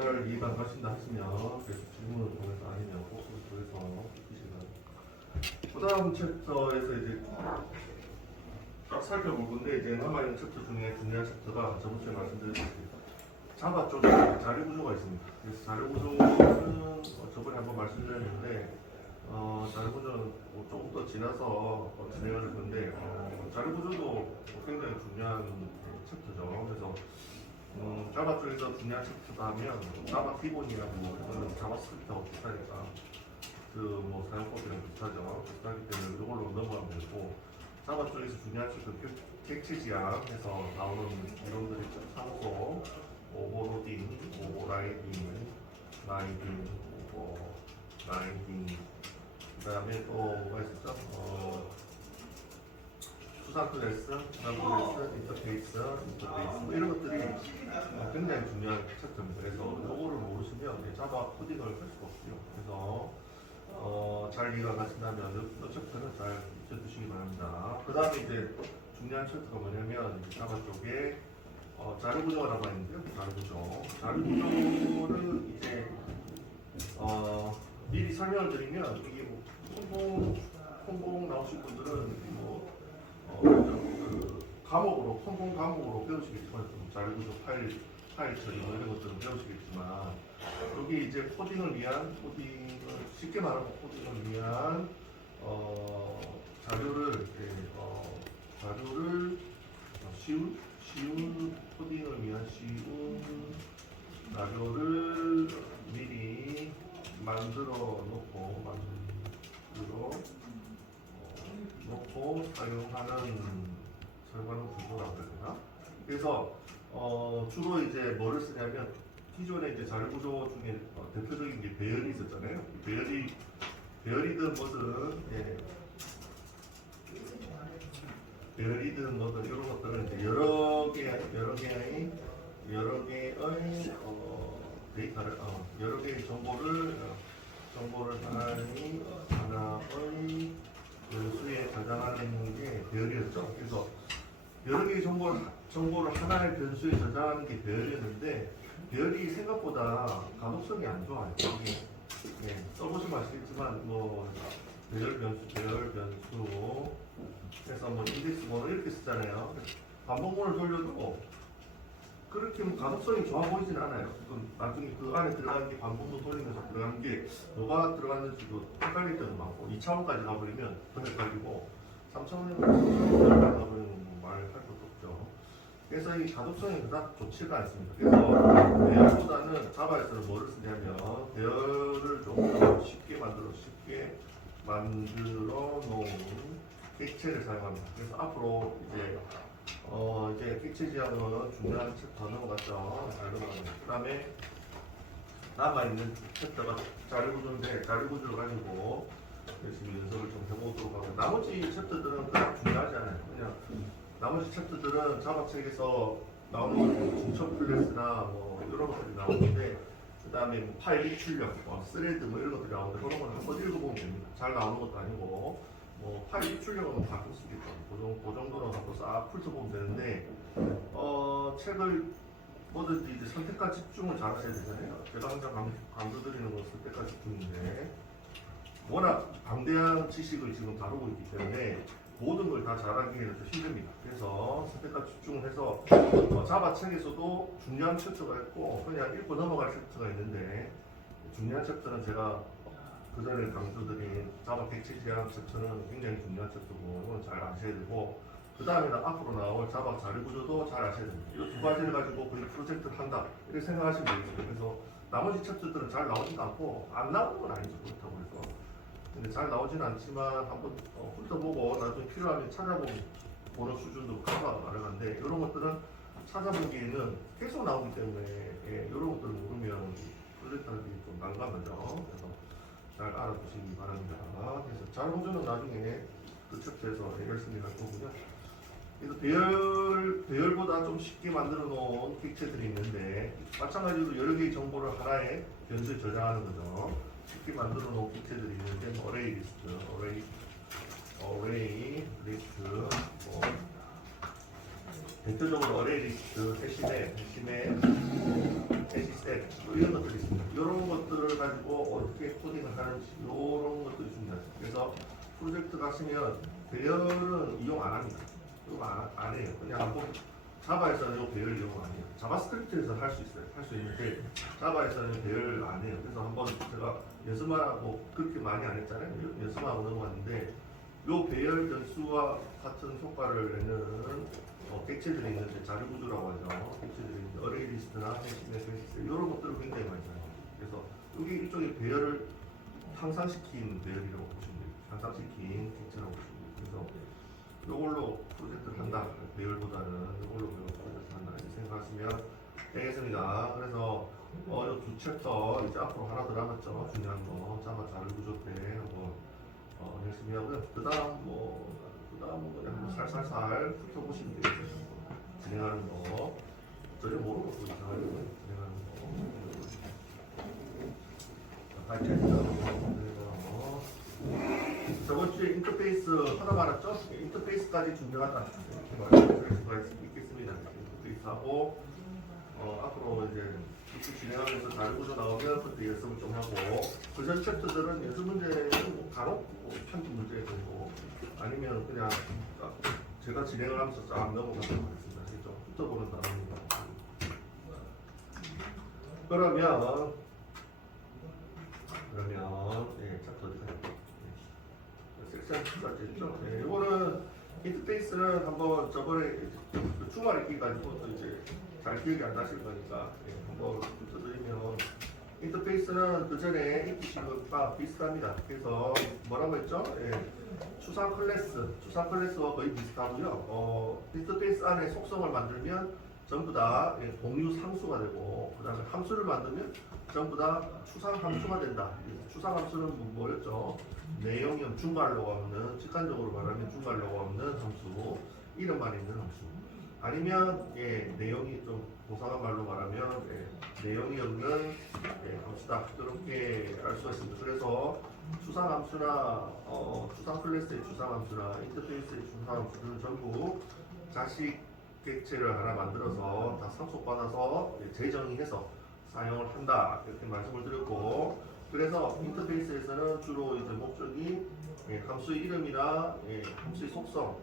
잘 이해가 안 가신다 하시면 계속 질문을 통해서 아니면 포스를 통해서 주시면 그 다음 챕터에서 이제 딱 살펴볼 건데 이제 남아있는 챕터 중에 중요한 챕터가 저번주에 말씀드렸듯이 자바 쪽에 자료 구조가 있습니다. 그래서 자료 구조는 저번에 한번 말씀드렸는데 자료 구조는 조금 더 지나서 진행을 할 건데 자료 구조도 굉장히 중요한 챕터죠. 그래서 자바 쪽에서 중요한 챕터다 하면 자바 기본이라고 이거는 자바스크립트하고 비슷하니까 그 뭐 사용법이랑 비슷하죠. 비슷하기 때문에 이걸로 넘어가면 되고 자바 쪽에서 중요한 챕터 객체 지향해서 나오는 이론들이 있죠. 상소, 오버로딩, 오버라이딩, 라이딩, 오버라이딩 그 다음에 또 뭐가 있었죠? 수상 클래스, 수상 클래스, 인터페이스 뭐 이런 것들이 굉장히 중요한 챕터입니다. 그래서 이거를 모르시면 자바 코딩을 할 수가 없어요. 그래서 잘 이해가 가신다면 이 챕터는 잘 익혀두시기 바랍니다. 그 다음에 이제 중요한 챕터가 뭐냐면 자바 쪽에 자료 구조가 남아 있는데요. 자료 구조. 자료 구조를 이제 미리 설명을 드리면 이게 뭐 콩공 나오신 분들은 뭐 그 과목으로 콩공 과목으로 배우시겠지만 자료 구조 파일 처리 뭐 이런 것들은 배우시겠지만 여기 이제 코딩을 쉽게 말하면 코딩을 위한 자료를 쉬운 코딩을 위한 쉬운 자료를 미리 만들어 놓고 사용하는 구조라고 해야 되나? 그래서 주로 이제 뭐를 쓰냐면 기존에 이제 자료 구조 중에 대표적인 게 배열이 있었잖아요. 배열이든 뭐든 이런 것들은 이제 여러 개의 데이터를 여러 개의 정보를 하나의 변수에 저장하는 게 배열이었죠. 그래서 여러 개의 정보를 하나의 변수에 저장하는 게 배열이었는데 배열이 생각보다 가독성이 안 좋아요. 써보시면 아시겠지만 뭐 배열 변수 해서 뭐 인덱스 번호 이렇게 쓰잖아요. 반복문을 돌려도 그렇게 가독성이 좋아 보이진 않아요. 나중에 그 안에 들어간 게 반복문 돌리면서 들어간 게 뭐가 들어갔는지도 헷갈릴 때도 많고 2차원까지 가버리면 더 헷갈리고 3차원까지 가버리면 말할 것도 없죠. 그래서 이 가독성이 그닥 좋지가 않습니다. 그래서 배열보다는 자바에서는 뭐를 쓰냐면 배열을 좀 더 쉽게 만들어 놓은 객체를 사용합니다. 그래서 앞으로 이제 객체 지향은 중요한 챕터 넘어갔죠. 잘 넘어갑니다. 그 다음에 남아있는 챕터가 자료 구조인데 자료 구조를 가지고 열심히 연습을 좀 해보도록 하고 나머지 챕터들은 그렇게 중요하지 않아요. 그냥 나머지 챕터들은 자바 책에서 나오는 중첩 클래스나 뭐 이런 것들이 나오는데 그 다음에 뭐 파일 입출력, 스레드 뭐 이런 것들이 나오는데 그런 거는 한번 읽어보면 됩니다. 잘 나오는 것도 아니고 뭐 파일 입출력은 가끔 쓰겠죠. 그 정도는 갖고 싹 훑어보면 되는데 책을 뭐든지 이제 선택과 집중을 잘 하셔야 되잖아요. 제가 항상 강조드리는 건 선택과 집중인데 워낙 방대한 지식을 지금 다루고 있기 때문에 모든 걸 다 잘하기에는 좀 힘듭니다. 그래서 선택과 집중을 해서 자바 책에서도 중요한 챕터가 있고 그냥 읽고 넘어갈 챕터가 있는데 중요한 챕터는 제가 그 전에 강조드린 자바 객체 지향 챕터는 굉장히 중요한 챕터고 이건 잘 아셔야 되고 그 다음에는 앞으로 나올 자바 자료 구조도 잘 아셔야 됩니다. 이 두 가지를 가지고 거의 프로젝트를 한다 이렇게 생각하시면 되겠습니다. 그래서 나머지 챕터들은 잘 나오지도 않고 안 나오는 건 아니죠. 그렇다고 해서 근데 잘 나오지는 않지만 한번 훑어보고 나중에 필요하면 찾아보는 수준도 커가 가능한데 이런 것들은 찾아보기에는 계속 나오기 때문에 이런 것들을 모르면 프로젝트하기 좀 난감하죠. 그래서 잘 알아두시기 바랍니다. 그래서 자료 구조는 나중에 그 챕터에서 열심히 할 거고요. 그래서 배열보다 좀 쉽게 만들어 놓은 객체들이 있는데 마찬가지로 여러 개의 정보를 하나의 변수에 저장하는 거죠. 쉽게 만들어 놓은 객체들이 있는데 어레이 리스트, 뭐 대표적으로 어레이 리스트, 해시셋, 또 이런 것들이 있습니다. 이런 것들을 가지고 어떻게 코딩을 하는지 이런 것들이 중요하죠. 그래서 프로젝트 가시면 배열은 이용 안 합니다. 이거 안 해요. 그냥 한번 자바에서는 이 배열 이용 안 해요. 자바스크립트에서 할 수 있어요. 할 수 있는데 자바에서는 배열 안 해요. 그래서 한번 제가 연습만 하고 그렇게 많이 안 했잖아요. 연습만 하고 넘어갔는데 요 배열 변수와 같은 효과를 내는 객체들이 있는데 자료 구조라고 하죠. 객체들이 있는데 어레이 리스트나 해시메 베이스 이런 것들을 굉장히 많이 사용해요. 그래서 여기 일종의 배열을 향상시킨 배열이라고 보시면 돼요. 향상시킨 객체라고 보시면 돼요. 그래서 이걸로 프로젝트를 한다. 배열보다는 이걸로 프로젝트를 한다. 이렇게 생각하시면 되겠습니다. 그래서 이 두 챕터 이제 앞으로 하나 더 남았죠. 중요한 거 자바 자료 구조 때 한번 열심히 하고요. 그다음 그냥 한번 살살살 훑어보시면 되겠어요. 진행하는 거 전혀 모르고 또 이상하게 진행하는 거. 파이팅. 저번 주에 인터페이스 하나 말았죠? 인터페이스까지 중요하다. 이렇게 말할 수가 있겠습니다. 인터페이스하고 앞으로 이제 계속 진행하면서 자료 구조 나오면 그때 연습을 좀 하고 그전 챕터들은 연습 문제는 간혹 편집 문제가 되고 아니면 그냥 제가 진행을 하면서 쫙 넘어가도록 하겠습니다. 좀 훑어보는 단어입니다. 그러면 챕터 어디 가요? 섹션까지 했죠. 이거는 인터페이스는 한번 저번에 주말에 끼 가지고 또 이제 잘 기억이 안 나실 거니까 한번 훑어드리면 인터페이스는 그 전에 익히시는과 비슷합니다. 그래서 뭐라고 했죠? 추상 클래스와 거의 비슷하고요. 인터페이스 안에 속성을 만들면 전부 다 공유 상수가 되고 그 다음에 함수를 만들면 전부 다 추상 함수가 된다. 추상 함수는 뭐였죠? 내용이 중괄호가 없는, 직관적으로 말하면 중괄호가 없는 함수, 이름만 있는 함수. 아니면 내용이 좀 고상한 말로 말하면 내용이 없는 함수다. 그렇게 알 수가 있습니다. 그래서 추상 함수나 추상 클래스의 추상 함수나 인터페이스의 추상 함수는 전부 자식 객체를 하나 만들어서 다 상속받아서 재정의해서 사용을 한다. 이렇게 말씀을 드렸고, 그래서 인터페이스에서는 주로 이제 목적이 함수의 이름이나 함수의 속성,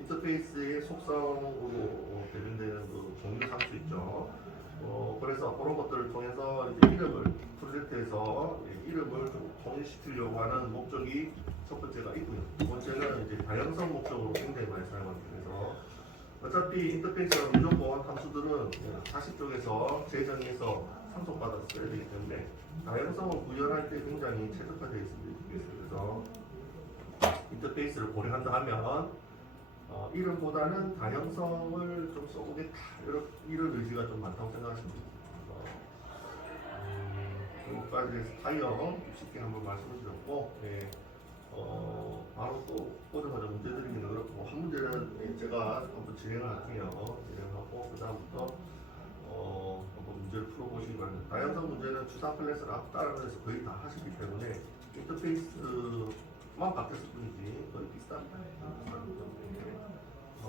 인터페이스의 속성으로 대변되는 그 공유 함수 있죠. 그래서 그런 것들을 통해서 이제 이름을 프로젝트에서 이름을 좀 통일시키려고 하는 목적이 첫 번째가 있고요. 두 번째는 이제 다양성 목적으로 굉장히 많이 사용합니다. 그래서 어차피 인터페이스는 무조건 함수들은 자식 쪽에서 재정의해서 상속받아서 써야 되기 때문에 다양성을 구현할 때 굉장히 최적화되어 있습니다. 그래서 인터페이스를 고려한다 하면 이름보다는 다양성을 좀 써보겠다 이런 의지가 좀 많다고 생각하시면 됩니다. 여기까지 타이어 쉽게 한번 말씀을 드렸고 바로 또 보자마자 문제 드리기는 그렇고 한 문제는 제가 한번 진행을 할게요. 진행하고 그 다음부터 한번 문제를 풀어보시기 바랍니다. 다양성 문제는 추상 클래스를 따라가면서 거의 다 하시기 때문에 인터페이스만 바뀌었을 뿐이지 거의 비슷합니다.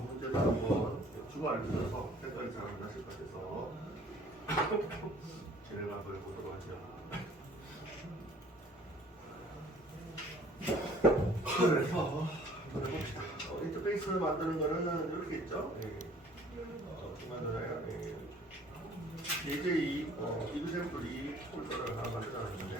문제도 한번 주말에 들어서 생각이 잘 안 나실 것 같아서 진행을 한번 해보도록 하죠. 그래서 한번 해봅시다. 인터페이스 만드는 거는 이렇게 있죠. JJ example 폴더를 하나 만들어놨는데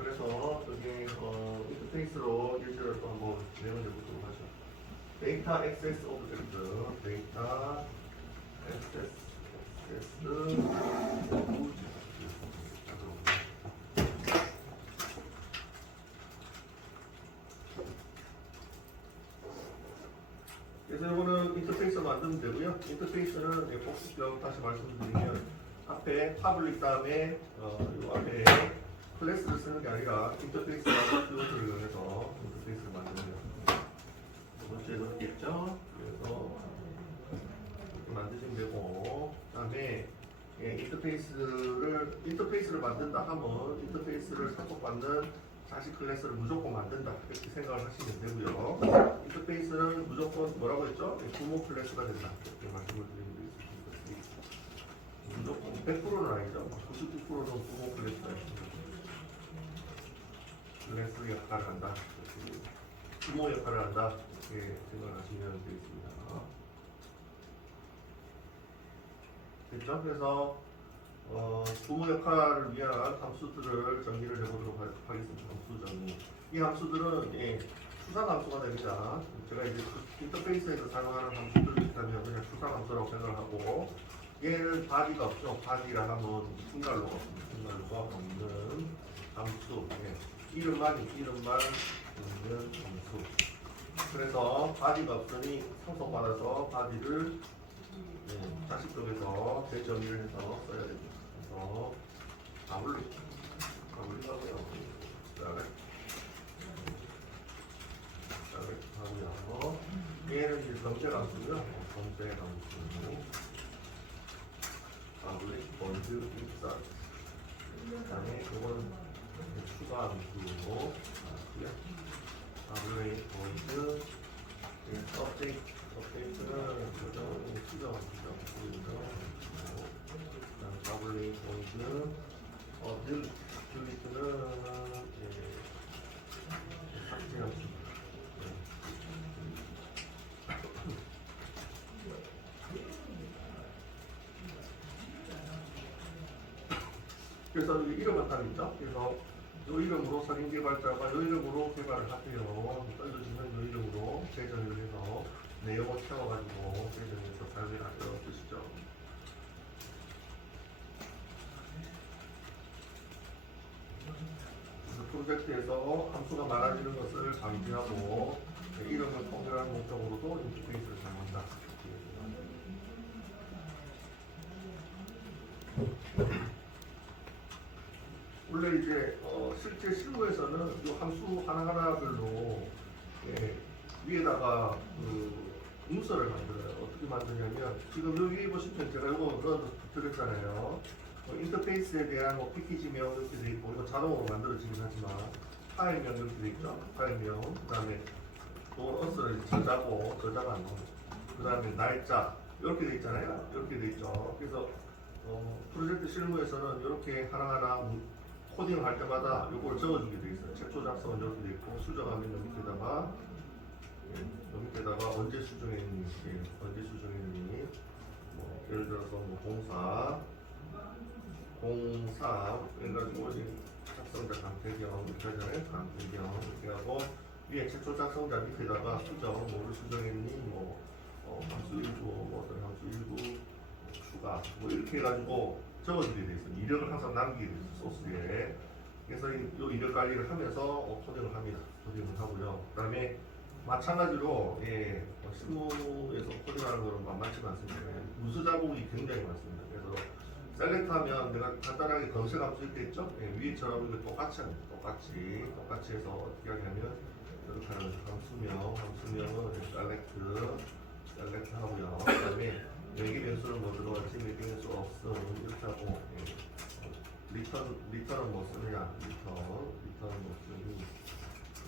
그래서 여기 인터페이스로 예시를 또 한번 진행을 해보도록 하죠. 데이터 액세스 오브젝트, 데이터 액세스 그래서 이거는 인터페이스 만들면 되고요. 인터페이스는 복습형 다시 말씀드리면 앞에 파블릭 다음에 이 앞에 클래스를 쓰는 게 아니라 인터페이스라는 키워드를 이용해서 인터페이스를 만드는 거예요. 두 번째 넣겠죠. 그래서 이렇게 만드시면 되고, 그 다음에 인터페이스를 만든다 하면 인터페이스를 상속받는 자식 클래스를 무조건 만든다 이렇게 생각을 하시면 되고요. 인터페이스는 무조건 뭐라고 했죠? 부모 클래스가 된다 이렇게 말씀을 드리는 게 있습니다. 무조건 100%는 아니죠. 99%는 부모 클래스가 있습니다. 클래스 역할을 한다. 부모 역할을 한다 이렇게 생각하시면 되겠습니다. 됐죠? 그래서 부모 역할을 위한 함수들을 정리를 해보도록 하겠습니다. 함수 정리. 이 함수들은 추산 함수가 됩니다. 제가 이제 인터페이스에서 사용하는 함수들을 있다면 그냥 추산 함수라고 생각을 하고, 얘는 바디가 없죠. 바디라 하면 분갈로가 없는 함수. 이름만 있는 함수. 그래서 바디가 없으니 상속받아서 바디를 자식 쪽에서 재정의를 해서 써야 됩니다. 그래서 가블리가고요. 그다음에 하고요. 얘는 이제 전체 함수고요. 전체 함수. 가블리 번즈 입사. 그다음에 이거는 추가 함수고. 가블리 번즈 업데이트는 수정 가블리 포인트 딜리트는 삭제함수. 그래서 이름은 딱 있죠. 그래서 이 이름으로 선임 개발자가 이 이름으로 개발을 하세요. 떠주시면 이 이름으로 재정의를 해서 내용을 채워가지고 재정의해서 사용을 하세요. 뜻이죠. 프로젝트에서 함수가 많아지는 것을 방지하고 이름을 통일하는 목적으로도 인터페이스를 사용한다. 원래 이제 실제 실무에서는 이 함수 하나하나별로 위에다가 문서를 만들어요. 어떻게 만드냐면 지금 여기 위에 보시면 제가 이거 넣어서 드렸잖아요. 인터페이스에 대한 패키지명 이렇게 돼 있고, 이거 자동으로 만들어지긴 하지만 파일명 이렇게 돼 있죠. 파일명. 그다음에 또 어스를 저자가 안 나오고, 그다음에 날짜 이렇게 돼 있잖아요. 이렇게 돼 있죠. 그래서 프로젝트 실무에서는 이렇게 하나하나 코딩을 할 때마다 이걸 적어주게 돼 있어요. 최초 작성은 이렇게 돼 있고, 수정하면 여기 밑에다가 언제 수정했니, 뭐 예를 들어서 뭐 공사 해가지고 작성자 강태경 이렇게 하잖아요. 강태경 이렇게 하고, 위에 최초 작성자 밑에다가 뭐를 수정했니, 함수 1구, 어떤 함수 1구 추가 뭐 이렇게 해가지고 적어주게 돼 있어요. 이력을 항상 남기게 돼 있어요. 소스에. 그래서 이 이력 관리를 하면서 코딩을 합니다. 코딩을 하고요. 그다음에 마찬가지로 실무에서 코딩하는 거는 만만치가 않습니다. 문서 자국이 굉장히 많습니다. 그래서 셀렉트하면 내가 간단하게 검색함수 이렇게 있죠? 위에처럼 이거 똑같이 합니다. 똑같이 해서 어떻게 하냐면 이렇게 하는 함수명은 셀렉트 하고요. 그다음에 매개 변수는 뭐 들어갈지, 매개 변수 없음 이렇게 하고, 리턴은 뭐 쓰느냐,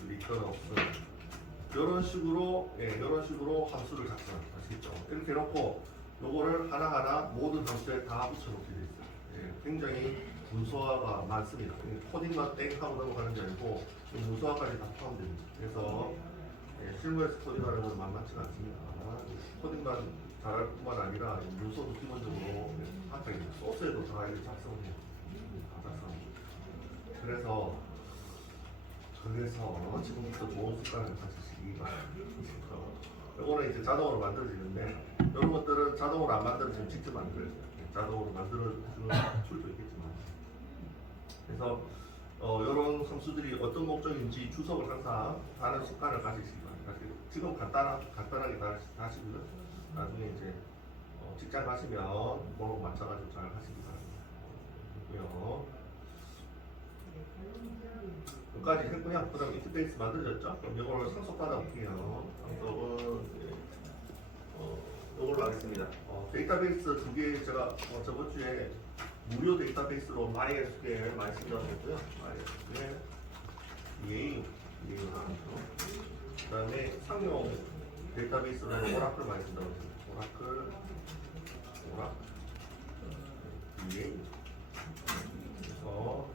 리턴 없음. 이런 식으로 함수를 작성합니다. 아시겠죠? 이렇게 해놓고 요거를 하나하나 모든 함수에 다 붙여놓게 돼 있어요. 굉장히 문서화가 많습니다. 코딩만 땡 하고 넘어가는 게 아니고 문서화까지 다 포함됩니다. 그래서 실무에서 코딩하는 건 만만치가 않습니다. 코딩만 잘할 뿐만 아니라 문서도 기본적으로 소스에도 다 작성해요. 그래서 지금부터 좋은 습관을 가지시기 바랍니다. 이거는 이제 자동으로 만들어지는데, 이런 것들은 자동으로 안 만들어지면 직접 만들어야 돼요. 자동으로 만들어주는 툴도 있겠지만. 그래서 이런 함수들이 어떤 목적인지 주석을 항상 하는 습관을 가지시기 바랍니다. 지금 간단하게 다 하시고요. 나중에 이제 직장 가시면 그거 맞춰가지고 잘 하시기 바랍니다. 여기까지 했고요. 그 다음 인터페이스 만들어졌죠? 그럼 이걸 상속받아 볼게요. 상속은 걸로 하겠습니다. 데이터베이스 두 개 제가 저번 주에 무료 데이터베이스로 MySQL 많이 쓴다고 했고요. MySQL, EAU, 그 다음에 상용 데이터베이스로 오라클 많이 쓴다고 했습니다. 오라클, EAU. 그래서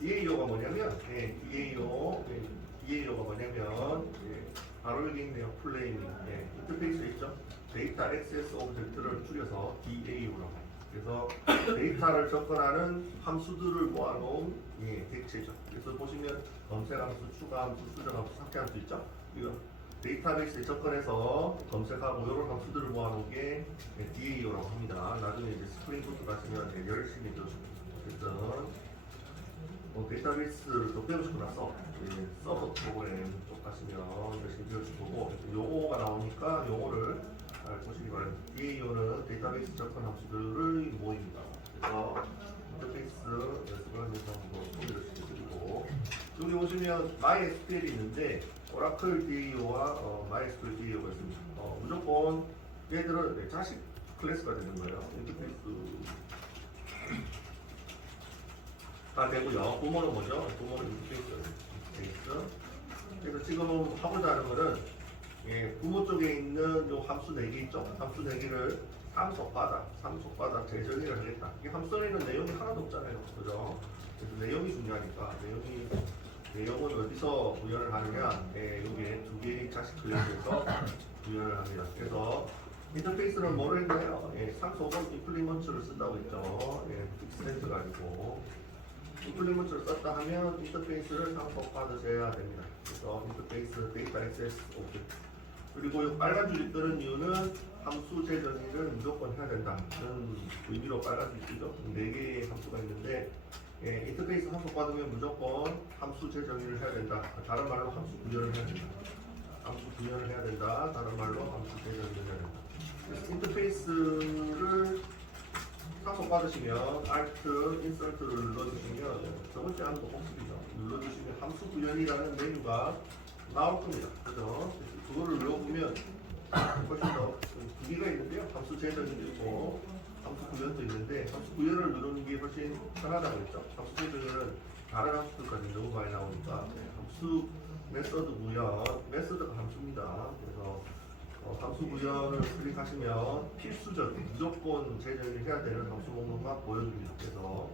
EAO가 뭐냐면, EAO가 뭐냐면, 바로 여기 있네요. 플레이밍. 인터페이스 있죠? 데이터 액세스 오브젝트를 줄여서 DAO라고 해요. 그래서 데이터를 접근하는 함수들을 모아놓은 객체죠. 그래서 보시면 검색함수, 추가함수, 수정함수, 삭제함수 있죠? 이거 데이터베이스에 접근해서 검색하고 이런 함수들을 모아놓은 게 DAO라고 합니다. 나중에 이제 스프링 부트 가시면 열심히 배우십니다. 어쨌든 데이터베이스를 또 배우시고 나서 서버 프로그램 쪽 가시면 열심히 배우실 거고 용어가 나오니까 용어를 잘 보시기 바랍니다. DAO는 데이터베이스 접근 함수들의 모임입니다. 그래서 인터페이스 연습을 하면서 한번 소개를 시켜드리고 여기 보시면 MySQL이 있는데 오라클 DAO와 MySQL DAO가 있습니다. 무조건 얘들은 자식 클래스가 되는 거예요. 인터페이스 다 되고요. 부모는 뭐죠? 부모는 인터페이스. 그래서 지금 하고자 하는 거는 부모 쪽에 있는 요 함수 4개 있죠? 함수 4개를 삼속받아 재정의를 하겠다. 이 함수에는 내용이 하나도 없잖아요. 그죠? 그래서 내용이 중요하니까 내용은 어디서 구현을 하느냐? 여기에 두 개의 자식 클래스에서 구현을 합니다. 그래서 인터페이스는 뭐를 했나요? 상속은 임플리먼트를 쓴다고 했죠. 익스텐트 가지고 임플리먼트를 썼다 하면 인터페이스를 상속받으셔야 됩니다. 그래서 인터페이스 데이터 액세스 오브젝트 그리고 이 빨간 줄이 뜨는 이유는 함수 재정의를 무조건 해야 된다는 의미로 빨간 줄이 뜨죠. 4개의 함수가 있는데 인터페이스 상속받으면 무조건 함수 재정의를 해야 된다. 다른 말로 함수 구현을 해야 된다. 함수 구현을 해야 된다. 다른 말로 함수 재정의를 해야 된다. 그래서 인터페이스를 상속받으시면 Alt, Insert를 눌러주시면 저번주에 하는 거 복습이죠. 눌러주시면 함수 구현이라는 메뉴가 나올 겁니다. 그죠? 그거를 눌러보면 훨씬 더 두 개가 있는데요. 함수 재정도 있고 함수 구현도 있는데 함수 구현을 누르는 게 훨씬 편하다고 했죠. 함수 재정은 다른 함수들까지 너무 많이 나오니까 함수 메서드 구현, 메서드가 함수입니다. 그래서 함수 구현을 클릭하시면 필수적인 무조건 재정을 해야 되는 함수 목록만 보여줍니다. 그래서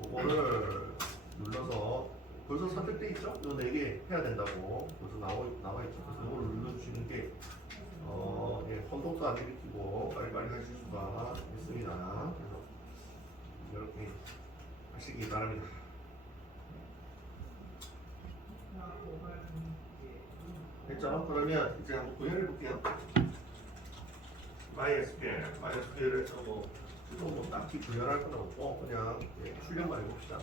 그거를 눌러서 벌써 선택돼 있죠? 이 4개 해야 된다고 벌써 나와 있죠. 그래서 이걸 눌러주시는 게 혼동도 안 일으키고 빨리빨리 하실 수가 있습니다. 그래서 이렇게 하시기 바랍니다. 됐죠? 그러면 이제 한번 구현해 볼게요. MySQL에서 뭐 딱히 구현할 건 없고 그냥 출력만 해봅시다.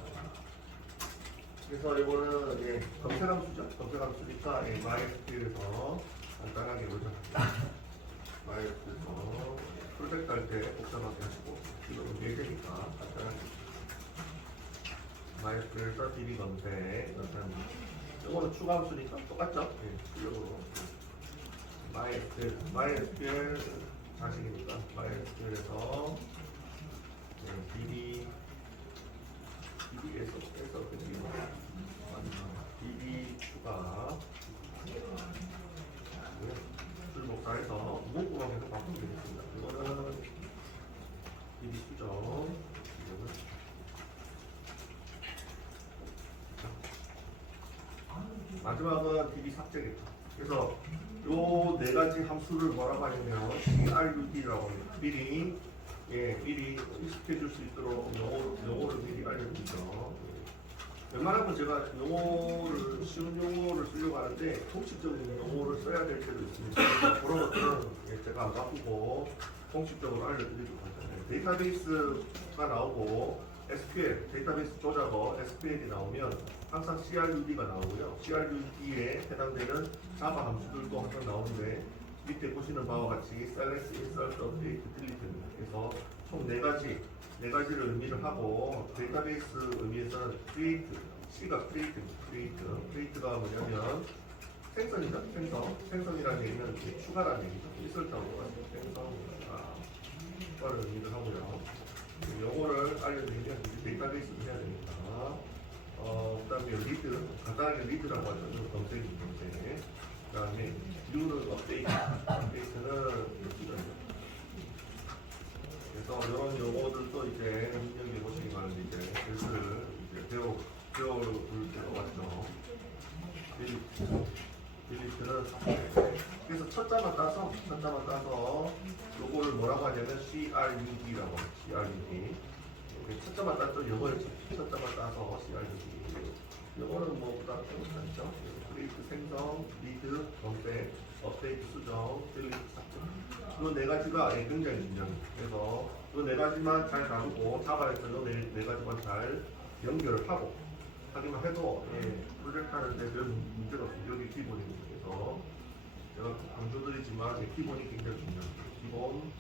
그래서 이거는 검색함수죠. 검색함수니까 MySQL에서 간단하게 보죠. MySQL에서 프로젝트 할 때 복잡하게 하시고 이거는 예제니까 간단하게 MySQL DB 검색 이렇게 합니다. 이거는 추가함수니까 똑같죠? 출력으로 MySQL 자식이니까 MySQL에서 DB에서 DB 추가 줄목사에서 문구만 계속 바꾸면 되겠습니다. 이거는 DB 수정 마지막은 DB 삭제겠죠. 그래서 요 4가지 함수를 뭐라고 하냐면 CRUD라고 합니다. 미리 인식해 줄 수 있도록 용어를 미리 알려드리죠. 웬만하면 제가 쉬운 용어를 쓰려고 하는데 공식적인 용어를 써야 될 때도 있습니다. 그런 것들은 제가 안 바꾸고 공식적으로 알려드리도록 하잖아요. 데이터베이스가 나오고 SQL, 데이터베이스 조작어, SQL이 나오면 항상 CRUD가 나오고요. CRUD에 해당되는 자바 함수들도 항상 나오는데 밑에 보시는 바와 같이 select, insert, update, delete입니다. 그래서 총 4가지를 의미를 하고 데이터베이스 의미에서는 create, C가 create입니다. create가 뭐냐면 생성이죠. 생성이라는 얘기는 이제 추가라는 얘기죠. 있을 때 생성과 그걸 의미를 하고요. 요거를 알려드리면 이제 데이터베이스를 해야 되니까 그다음에 리드 간단하게 리드라고 하죠. 검색이 검색. 그다음에 뷰는 업데이트는 이렇게 그래서 이런 용어들도 이제 능력이 보시면 이제 글을 이제 배워볼 때가 왔죠. 딜리트는 그래서 첫자만 따서 요거를 뭐라고 하냐면 CRUD라고 해요. CRUD. 첫자만 땄죠. 요거였죠. 첫자만 따서 CRUD. 요거는 뭐 부담 없죠. 크리에이트 생성, 리드, 검색, 업데이트 수정, 딜리트 삭제. 이 네 가지가 굉장히 중요합니다. 그래서 이 네 가지만 잘 다루고 자바에서 이 네 가지만 잘 연결을 하기만 해도 프로젝트 하는데 별 문제가 없어요. 여기 기본입니다. 그래서 제가 강조드리지만 기본이 굉장히 중요합니다. 기본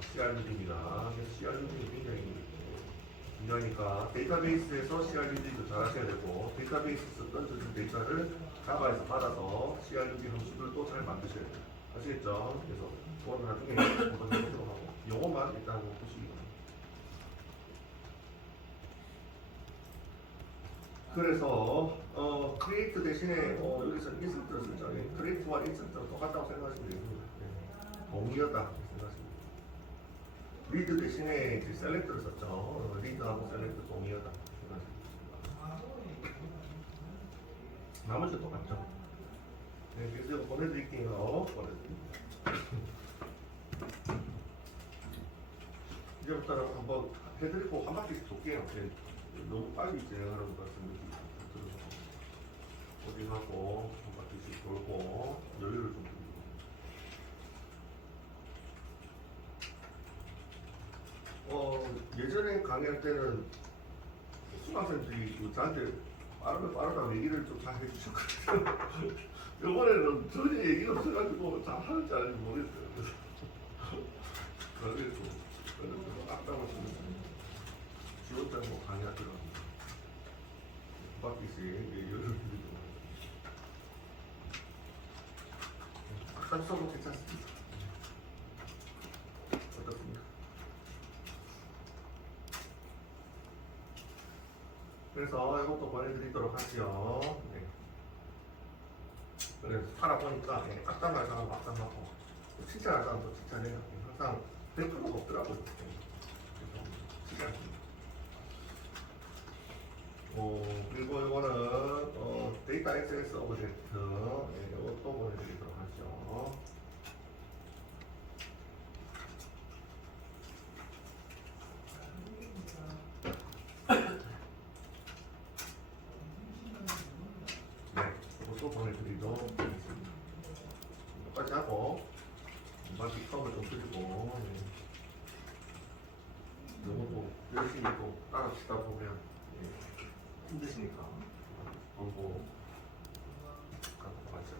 CRUD입니다. 그래서 CRUD이 굉장히 중요하니까 데이터베이스에서 CRUD도 잘 하셔야 되고 데이터베이스에서 던져준 데이터를 자바에서 받아서 CRUD 함수들도 잘 만드셔야 돼요. 아시겠죠? 그래서 그건 나중에 한번 해보도록 하고 요것만 일단 한번 보시기 바랍니다. 그래서 크리에이트 대신에 여기서 인ሰር트를 쓰죠. 크리에이트와 인설트는 똑같다고 생각하시면 됩니다. 동의어다 생각하시면 됩니다. 리드 대신에 이제 셀렉트를 썼죠. 리드하고 셀렉트 동의어다 생각하시면 됩니다. 나머지 똑같죠. 네, 그래서 이거 보내드릴게요. 이제부터는 한번 해드리고 한 바퀴씩 돌게요. 너무 빨리 진행하는 것 같은 느낌이 들어서 어디하고 한 바퀴씩 돌고 여유를 좀 드리고 예전에 강의할 때는 수강생들이 저한테 빠르다 얘기를 좀 잘 해주셨거든요. 이번에는 전혀 얘기가 없어가지고 잘 하는지 안 하는지 모르겠어요. 그래서 앞담을 지원장 뭐 강의하더라고요. 두 바퀴씩 여유를 드리고 악담성은 괜찮습니다. 어떻습니까? 그래서 이것도 보내드리도록 하죠. 네. 그래서 살아보니까 악담할 사람은 악담하고 칭찬할 사람도 칭찬해요. 항상 100%가 없더라고요. 그리고 이거는 데이터 액세스 오브젝트 이것도 보내드리도록 하죠. 네, 이것도 보내드리도록 하겠습니다. 똑같이 하고 마치 컵을 좀 드리고 이것도 열심히 또 따라치다 보면 힘드시니까 공부 맞죠?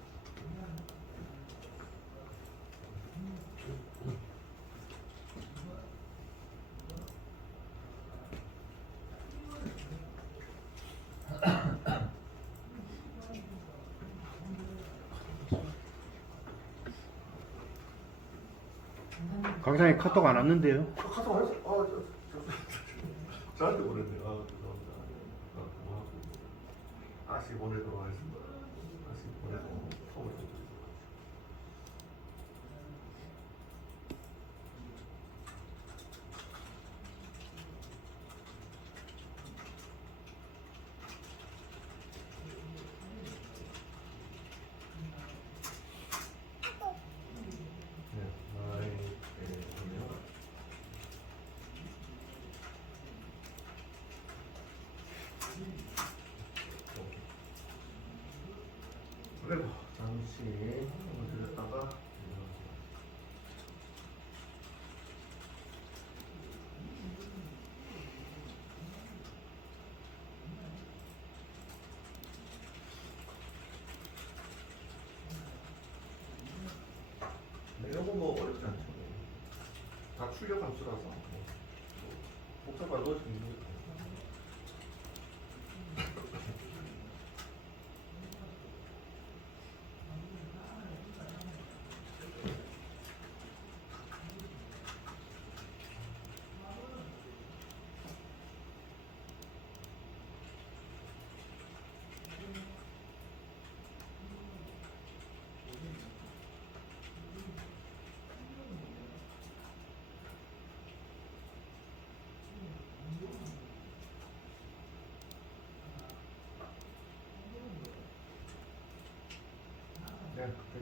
강사님 카톡 안 왔는데요? 카톡 안 했어? 저한테 보냈네요. 죄송합니다. 다시 보내도록 하겠습니다. 다시 보내서 컵을 좀 드리도록 하죠. 그리고 잠시 들렸다가 이런 거뭐 어렵지 않죠. 다 출력 함수라서 복잡한 거 있는 거예요.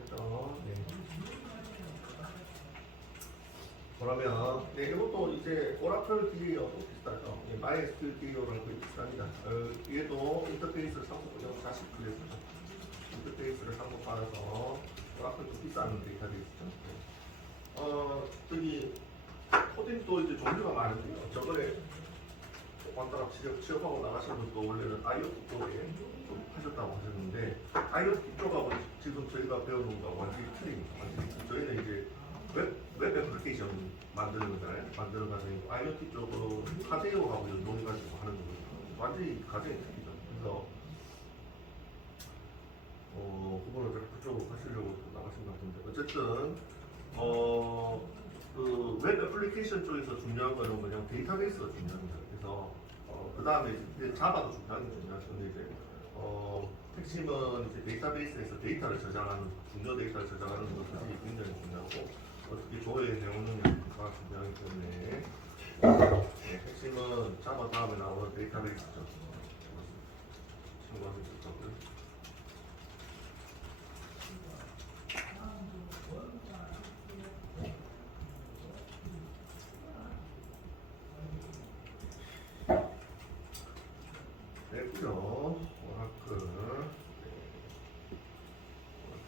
알겠죠? 네. 그러면 네, 이것도 이제 오라클 DA하고 비슷하죠. 네, MySQL DA랑 거의 비슷합니다. 얘도 인터페이스를 상속하려고 40클래스죠. 인터페이스를 상속받아서 오라클도 비싼 데이터베이스죠. 네. 저기 코딩도 이제 종류가 많은데요. 저번에 완따라 취업하고 나가신 분도 원래는 IoT 쪽에 좀 하셨다고 하셨는데 IoT 쪽하고 지금 저희가 배우는 거 완전히 틀립니다. 완전히 저희는 이제 웹 애플리케이션 만드는 거잖아요. 만드는 과정이고 IoT 쪽으로 하드웨어하고 연동해가지고 하는 거거든요. 완전히 과정이 틀리죠. 그래서 그거를 그쪽으로 가시려고 나가신 것 같은데 어쨌든 그 웹 애플리케이션 쪽에서 중요한 거는 그냥 데이터베이스가 중요합니다. 그래서 그 다음에 이제 자바도 중요한 게 중요하죠. 근데 이제 핵심은 이제 데이터베이스에서 데이터를 저장하는 중요 데이터를 저장하는 것이 굉장히 중요하고 어떻게 조회해 오느냐가 중요하기 때문에 네, 핵심은 자바 다음에 나오는 데이터베이스죠. 친구한테 있었고요. 됐고요. 오라클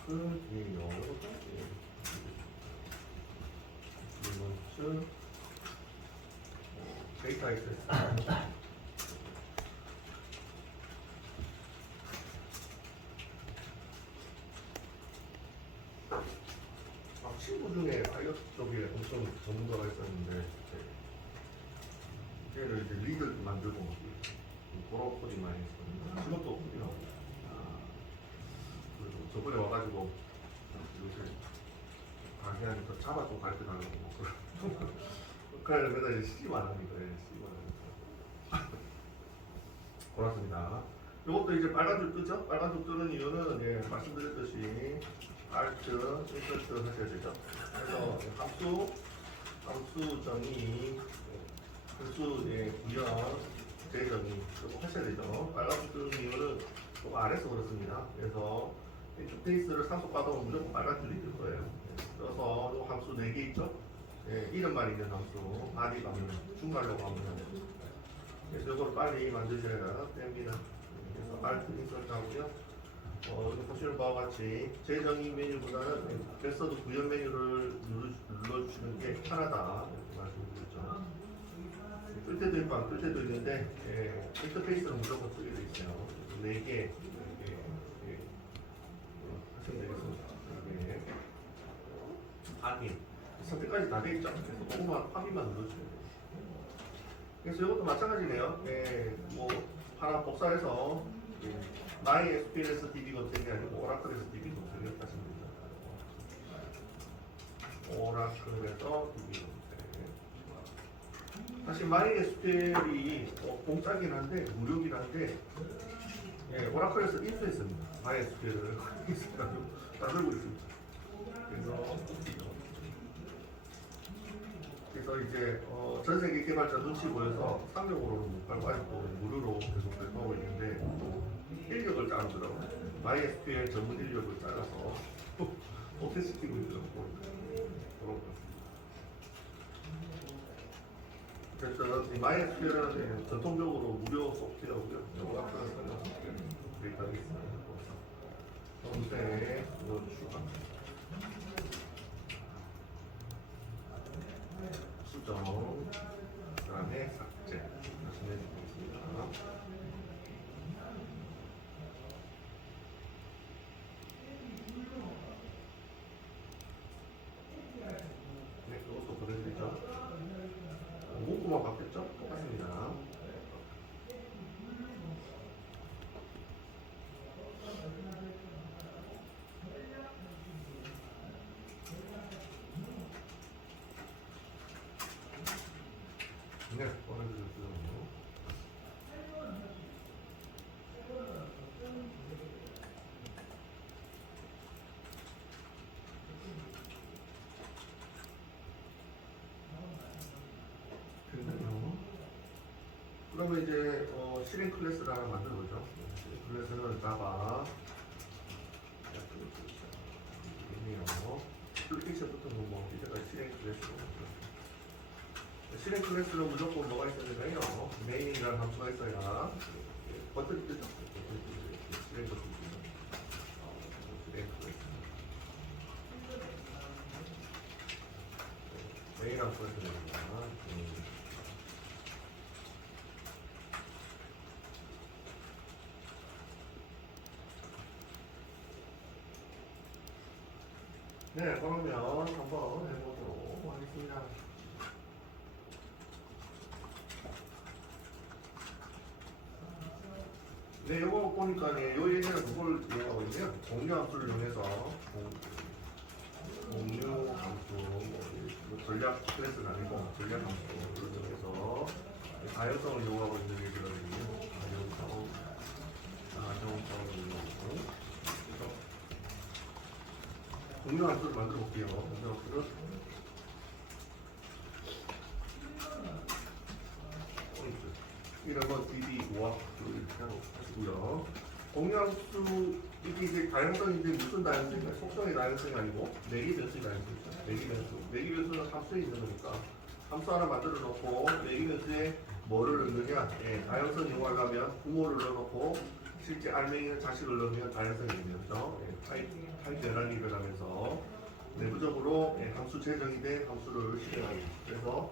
DAO 리먼츠 데이터 액세스 친구 중에 IoT 쪽에 엄청 전문가가 있었는데 이제는 이제 리드를 만들고 그런 코딩 많이 했었는데 지금도 코딩하고 그리고 저번에 와가지고 요새 강의하니까 자바 좀 가르쳐 달라고 그래 맨날 이제 C만 합니다. C만 합니다. 고맙습니다. 이것도 이제 빨간 줄 뜨죠? 빨간 줄 뜨는 이유는 예, 말씀드렸듯이 Alt, Insert 하셔야 되죠. 그래서 함수 정의, 함수 구현, 재정의 이거 하셔야 되죠. 빨간 줄 뜨는 이유는 좀 아래서 그렇습니다. 그래서 인터페이스를 상속받아오면 무조건 빨간 줄이 뜰 거예요. 그래서 이 함수 4개 있죠? 예, 이름만 있는 함수, 아디 가면 중괄로 가면 그래서 이걸 빨리 만드셔야 됩니다. 그래서 Alt 인서트 하고요. 보시는 바와 같이 재정의 메뉴보다는 베스트 구현 메뉴를 눌러주시는 게 편하다 이렇게 말씀드렸죠. 뜰 때도 있고 안 뜰 때도 있는데 인터페이스는 무조건 쓰게 돼 있어요. 4개 하시면 되겠습니다. 4개 확인 선택까지 다 돼 있죠. 그래서 조금만 확인만 눌러주시면 돼요. 그래서 이것도 마찬가지네요. 뭐 하나 복사해서 MySQL에서 DB 검색이 아니고 오라클에서 DB 검색을 하시면 됩니다. 오라클에서 DB 검색. 사실 MySQL이 공짜긴 한데 무료긴 한데 오라클에서 인수했습니다. MySQL을 만들고 있습니다. 그래서 이제 전 세계 개발자 눈치 보여서 상용으로는 못 팔고 아직도 무료로 계속 발표하고 있는데 인력을 자르더라고요. MySQL 전문 인력을 잘라서 어떻게 시키고 있더라고요. 그런 거. 그래서 이 MySQL은 전통적으로 무료 소프트웨어고요. 오라클에서는 데이터가 있습니다. 검색, 추가. 수정, 그 다음에 삭제 하시면 되겠습니다. 네, 그것도 보내드리죠. 문구만 바뀌었죠? 똑같습니다. 네, 보내드렸어요. 그러면 이제 실행 클래스를 하나 만들어 보죠. 실행 클래스는 자바 있네요. 애플리케이션부터는 뭐 이제까지 실행 클래스로 실행 클래스는 무조건 뭐가 있어야 되나요? 메인이라는 함수가 있어야 버튼이 뜨죠. 실행 버튼 실행 클래스 메인 함수가 있어야 됩니다. 네, 그러면 한번 해보도록 하겠습니다. 네, 이거 보니까 요 얘기는 그걸 이용하고 있네요. 공유 함수를 이용해서 공유 함수, 뭐 전략 클래스는 아니고 전략 함수를 이용해서 다양성을 이용하고 있는 얘기거든요. 다양성을 이용하고 공유 함수를 만들어 볼게요. 공유 함수는 이름은 DD5와 이렇게 하시고요. 공유 함수 이게 이제 다양성인데 무슨 다양성인가? 속성의 다양성이 아니고 매기 변수의 다양성이죠. 매기 변수. 매기 변수는 함수에 있는 거니까 함수 하나 만들어 놓고 매기 변수에 뭐를 넣느냐? 예, 다양성 이용하려면 부모를 넣어놓고 실제 알맹이는 자식을 넣으면 다양성이 있는 거죠. 예, 타입 변환이 일어나면서 내부적으로 예, 함수 재정이 된 함수를 실행하는 거죠. 그래서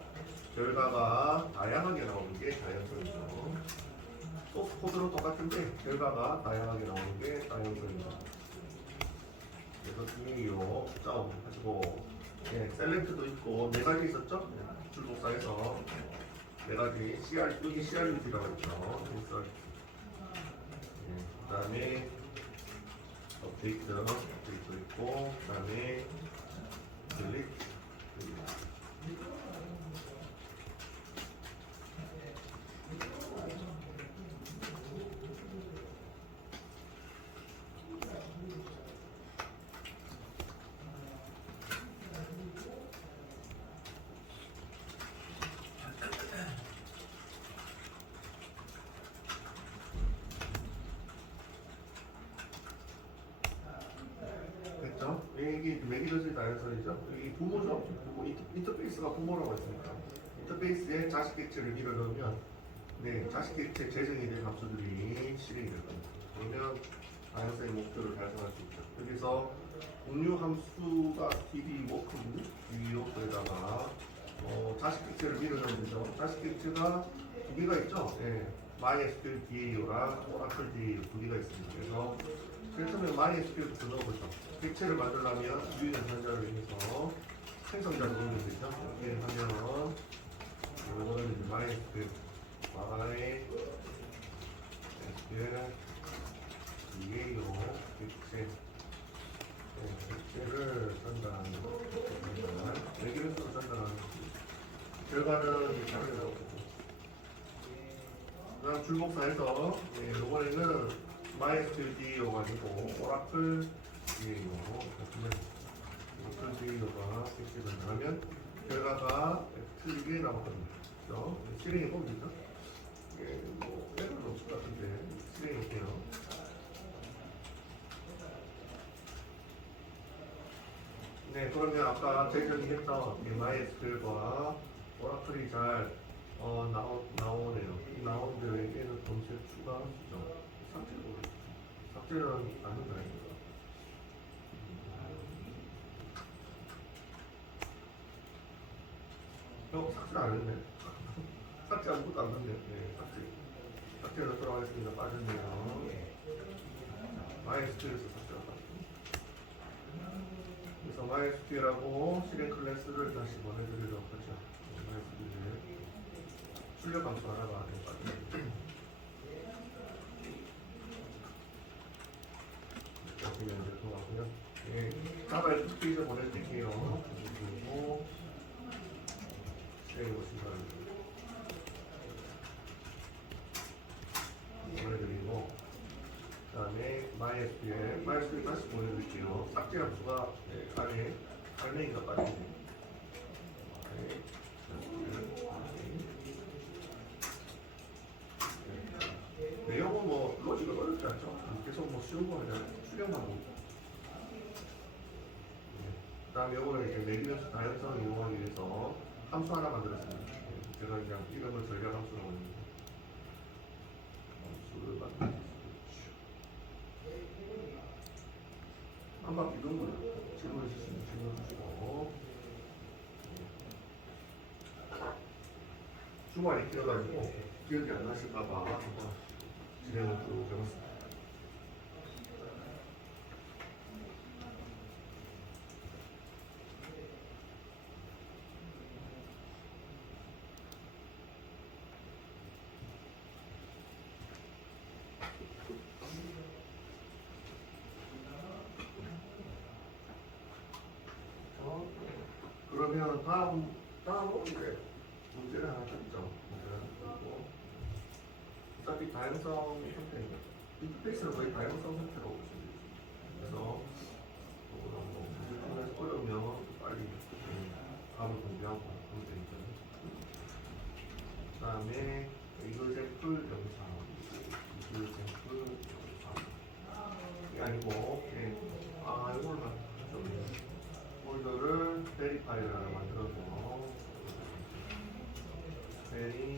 결과가 다양하게 나오는 게 다양성이죠. 소스 코드는 똑같은데 결과가 다양하게 나오는 게 다양성이죠. 그래서 중요해요. 점 하시고 예, 셀렉트도 있고 네 가지 있었죠? 예, 줄복사에서 네 가지 CR 여기 CRUT라고 했죠. 예, 그다음에 업데이트 있고 그다음에 딜리트 됐죠? 이게 매기변수의 다양성이죠. 이 부모죠. 부모, 인터페이스가 부모라고 했으니까 인터페이스에 자식 객체를 밀어넣으면 네, 자식 객체 재정이 된 함수들이 실행이 될 겁니다. 그러면 다양성의 목표를 달성할 수 있죠. 여기서 공유 함수가 DD 워크부, DD 워크에다가 자식 객체를 밀어넣으면서 자식 객체가 두 개가 있죠. 예, MySQL DAO랑 Oracle DAO 두 개가 있습니다. 그래서 제일 처음에 MySQL부터 넣어보죠. 객체를 만들려면 유인 연산자를 이용해서 생성자를 넣으면 되죠. 이렇게 하면 이거는 이제 MySQL DAO 객체 객체를 전달하는 매기변수로 전달하는 결과는 다르게 나올 거고 그 다음 줄복사에서 이번에는 MySQL DAO가 아니고 Oracle DAO Oracle DAO가 객체를 전달하면 결과가 틀리게 나왔거든요. 그렇죠? 실행해 보면 되죠? 뭐 에러는 없을 것 같은데 실행해 볼게요. 네, 그러면 아까 재정이 했던 MySQL과 오라클이 잘 나오네요. 이 나온 데에게는 동시에 추가 수정, 삭제는 아닌 거예요. 삭제 안 했네. 삭제 아무것도 안 했네. 네, 삭제로 들어가겠습니다. 빠졌네요. MySQL에서 삭제가 빠졌고. 그래서 MySQL하고 실행 클래스를 다시 보내드리도록 하죠. MySQL 출력 함수 하나가 빠졌네요. 이렇게 이제 통하고요. 예, 자바 애플리케이션 보내드릴게요. 그리고 실행해 보시기 바랍니다. 보내드리고 그 다음에 MySQL 다시 보내드릴게요. 삭제 함수가 안에 알맹이가 빠지네요. 내용은 뭐 로직은 어렵지 않죠. 계속 뭐 쉬운 거 그냥 출력만 보고 그다음에 요거는 이제 내비게이션 다양성을 이용하기 위해서 함수 하나 만들었습니다. 예, 제가 그냥 이름을 전략 함수라고 합니다. 함수를 만들겠습니다. 한 바퀴 돌고 질문을 주시면 질문 주시고 주말에 끼어가지고 기억이 안 나실까봐 한번 진행을 쭉 해봤습니다. 그러면 다음으로 이제 문제를 하나 뜯죠. 문제를 하나 뜯고 어차피 다양성 형태입니다. 인터페이스는 거의 다양성 형태라고 보시면 되겠습니다. 그래서 문제 풀면서 어려우면 빨리 답을 공개하고 그러면 되니까. 그 다음에 이그젠플 영상 이그젠플 영상 이게 아니고 이걸 좀 폴더를 베리파이를 하나 만들어서 베리파이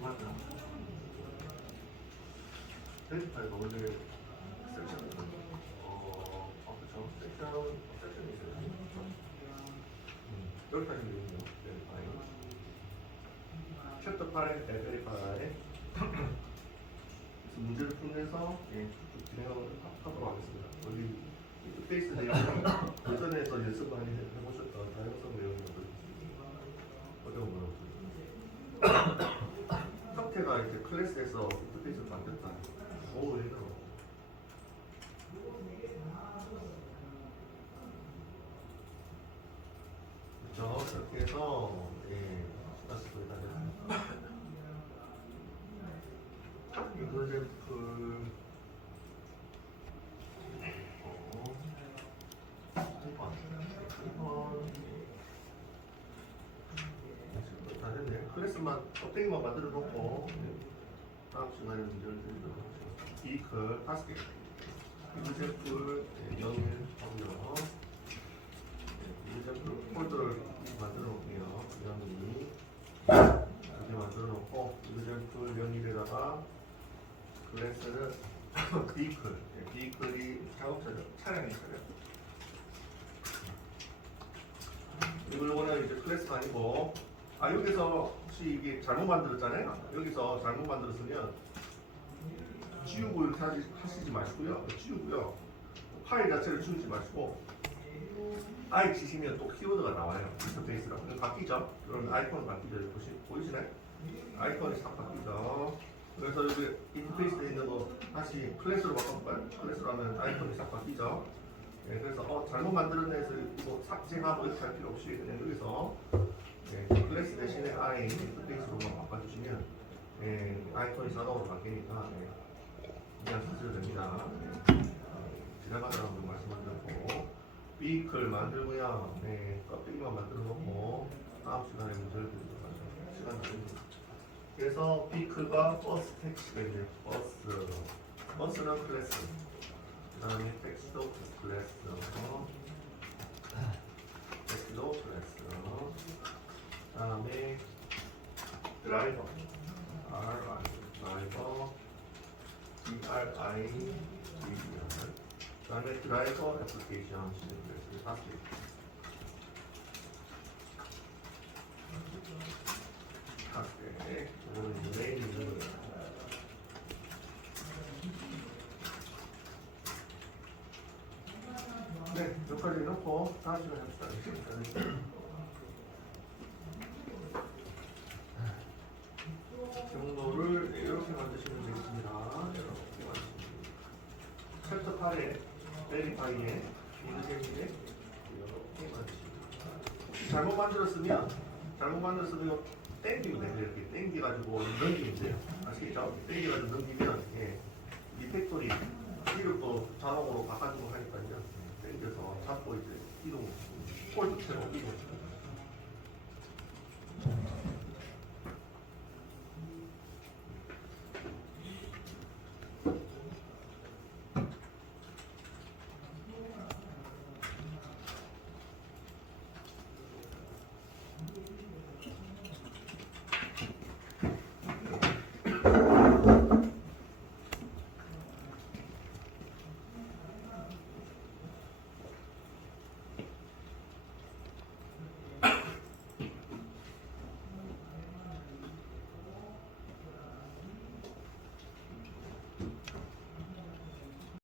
맞다. 베리파이가 원래 섹션이 그쵸? 섹션이 있어요. 여기까지 되겠네요. 베리파이 챕터 8의 베리파이 문제를 풀면서 쭉 진행을 하도록 하겠습니다. 여기 인터페이스 내용이 예전에서 연습 많이 해보셨던 다양성 내용이라고 어려운 거라고 형태가 이제 클래스에서 인터페이스를 만들었다. 오, 얘들아. 그렇죠. 그렇게 해서 스타트를 다 됐습니다. 이그젠플 2번 다 됐네요. 클래스만 껍데기만 만들어 놓고 다음 시간에 문제를 드리도록 하겠습니다. 비클 5개 이그젠플 0일 하고요. 이그젠플 폴더를 만들어 놓을게요. 0이 이렇게 만들어 놓고 이그젠플 0일에다가 클래스는 비클, 비클이 작업차죠. 차량이 차량. 이거는 이제 클래스가 아니고, 여기서 혹시 이게 잘못 만들었잖아요. 여기서 잘못 만들었으면 지우고 이렇게 하시지 마시고요. 지우고요. 파일 자체를 지우지 마시고, I 치시면 또 키워드가 나와요. 인터페이스라고. 바뀌죠? 그럼 아이콘 바뀌죠. 보이시나요? 아이콘이 싹 바뀌죠. 그래서 여기 인터페이스에 있는 거 다시 클래스로 바꿔볼까요? 클래스로 하면 아이콘이 싹 바뀌죠. 그래서 잘못 만들었네 해서 이거 삭제하고 이렇게 할 필요 없이 그냥 여기서 클래스 대신에 I 인터페이스로만 바꿔주시면 아이콘이 자동으로 바뀌니까 그냥 쓰셔도 됩니다. 지나가다라고 말씀드렸고 비클 만들고요. 껍데기만 만들어 놓고 다음 시간에 문제를 드리도록 하죠. 시간 나중에. 그래서 비클과 버스 택시가 있네요. 버스는 클래스, 그 다음에 택시도 클래스, 그 다음에 드라이버, 드라이버, 그 다음에 드라이버 애플리케이션 시스템 다섯 개. 이거는 이제 메인 있는 거예요. 네, 여기까지 놓고 다음 시간에 합시다. 경로를 이렇게 만드시면 되겠습니다. 이렇게 만드시면 됩니다. 챕터 8에 베리파이에 이그젠플에 이렇게 만드시면 잘못 만들었으면 땡기면 돼요. 이렇게 땡겨가지고 넘기면 돼요. 아시겠죠? 땡겨가지고 넘기면 리팩토리 이름도 자동으로 바꿔주고 하니까요. 땡겨서 잡고 이제 이동 폴드체로 이동.